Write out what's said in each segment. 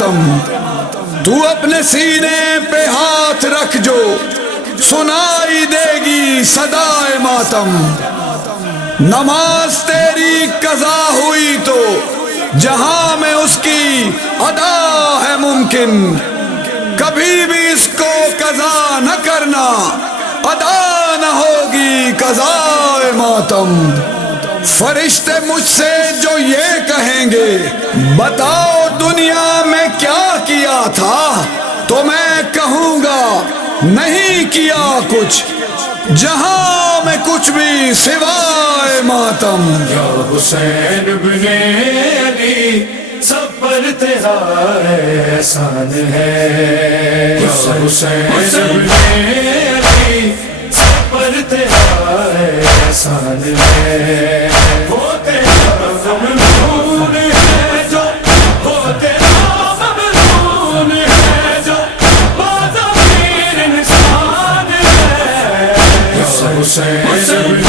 ماتم، تو اپنے سینے پہ ہاتھ رکھ جو سنائی دے گی صدائے ماتم۔ نماز تیری قضا ہوئی تو جہاں میں اس کی ادا ہے ممکن، کبھی بھی اس کو قضا نہ کرنا، ادا نہ ہوگی قضائے ماتم۔ فرشتے مجھ سے جو یہ کہیں گے بتاؤ دنیا میں کیا کیا تھا، تو میں کہوں گا نہیں کیا کچھ، جہاں میں کچھ بھی سوائے ماتم۔ یا حسین ابن علی سب پر تیرا احسان ہے، یا حسین ابن علی سب پر تیرا احسان ہے۔ وہ تیرا ممنون ہے جو، وہ تیرا ممنون ہے جو بازمیر انسان ہے، یا حسین ابن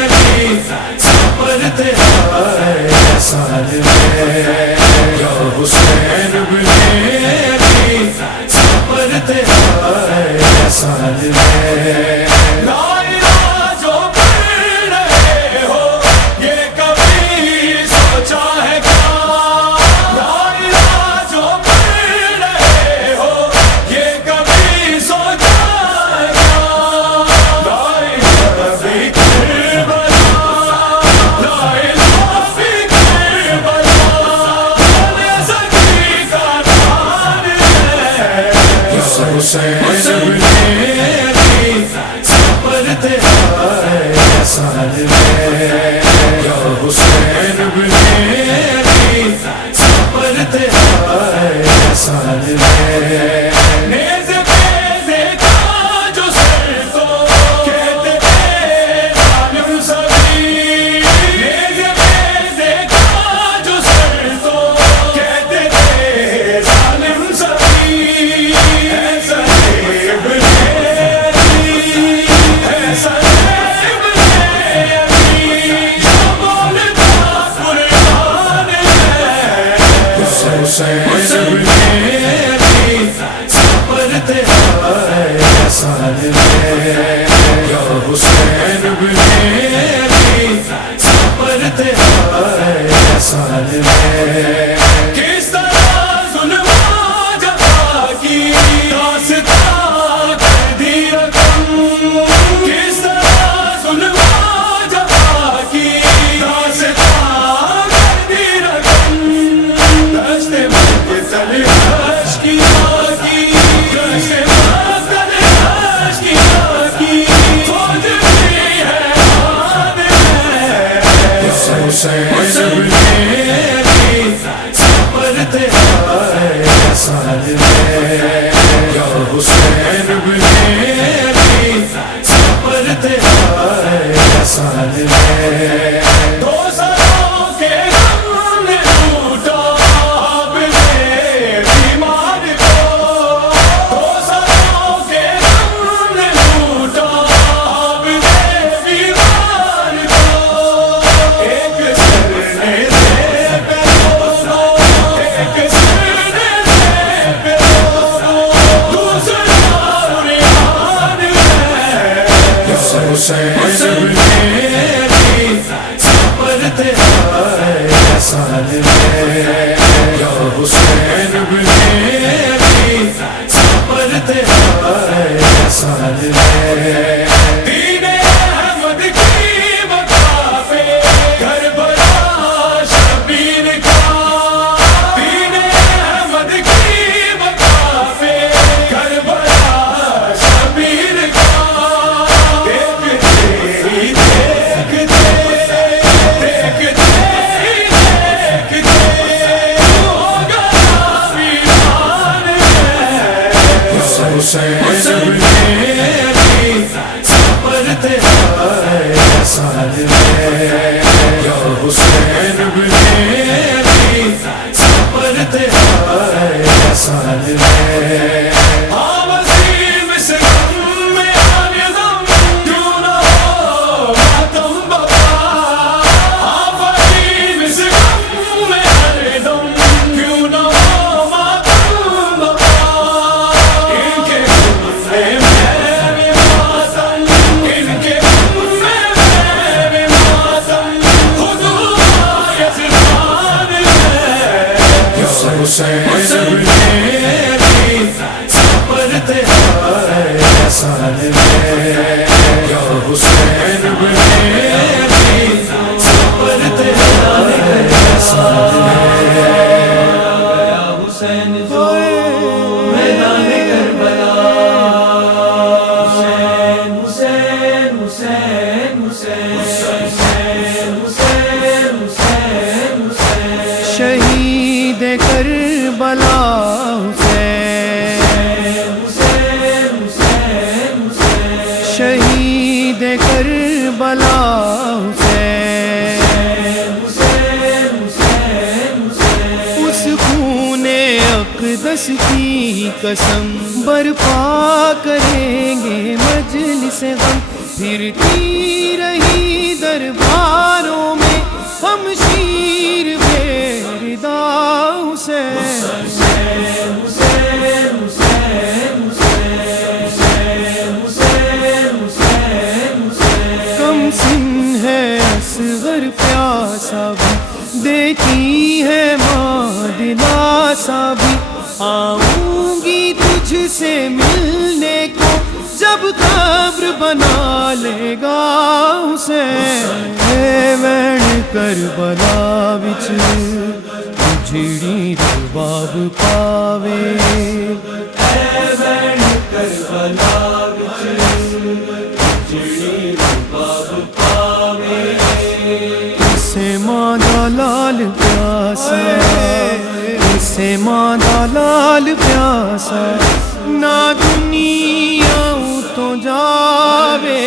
علی سب پر تیرا احسان ہے، یا حسین ابن علی سب پر تیرا احسان ہے۔ لا الہ جو پڑھ رہے ہو یہ کبھی سوچا ہے کیا، لا الہ جو پڑھ رہے ہو یہ کبھی سوچا ہے کیا، لا الہ فی کربلا، لا الہ فی کربلا، زکی کا نام ہے، یا حسین ابن علی سب پر تیرا احسان ہے، یا حسین ابن علی سب پر تیرا احسان ہے۔ نیز پہ دیکھا جو سر تو کہتے تھے ظالم سبھی، نیز پہ دیکھا جو سر تو کہتے تھے ظالم سبھی، ایسا ابن علی، ایسا ابن علی جو بولتا قرآن ہے، حسین ابن علی سب پر تیرا احسان ہے، یا حسین ابن علی سب پر تیرا احسان ہے۔ کس طرح ظلم و جفا کی داستان کر دی رقم، کس طرح ظلم و جفا کی داستان کر دی رقم، دشت مقتل اشکیا کی، دشت مقتل اشکیا کی فوج بھی حیران ہے، حسین ابن علی سب پر تیرا احسان ہے، یا حسین ابن علی سب پر تیرا احسان ہے۔ دو سروں کے غم نے لوٹا اپنے بیمار کو، دو سروں کے غم نے لوٹا اپنے بیمار کو، ایک سر نے دے پہ دونوں، ایک سر نے دے پہ دونوں، دوسرا ریحان ہے، حسین ابن علی سب پر تیرا احسان ہے، یا حسین ابن علی سب پر تیرا احسان ہے۔ دین احمد کی بقا پہ کربلا شبیر کا، دین احمد کی بقا پہ کربلا شبیر کا، ایک تیری دیکھتے دیکھتے ہی دیکھتے ہوگا ویران ہے، حسین ابن علی سب پر تیرا احسان ہے، یا حسین ابن علی سب پر تیرا احسان ہے۔ ہاں وسیم سے غم میں آنے غم کیوں نہ ہو ماتم بپا، ہاں وسیم سے غم میں ہر دم کیوں نہ ہو احسان میں یا حسین میری صبر تیرا ہے احسان میں حسین جو میدان کربلا حسین حسین حسین حسین حسین حسین شہید کربلا شہید کربلا اس خون اقدس کی قسم برپا کریں گے مجلس غم پھرتی رہی درباروں میں ہم شیر بیردا حسین سن ہے اصغر پیاسا بھی دیتی ہے ماں دلاسا بھی آؤں گی تجھ سے ملنے کو جب قبر بنا لے گا حسین وین کربلا وچ جڑی رباب پاوے وین کربلا وچ جڑی اسے ماں دا لال پیاسا اسے ماں دا لال پیاسا نہ دنیا تو جاوے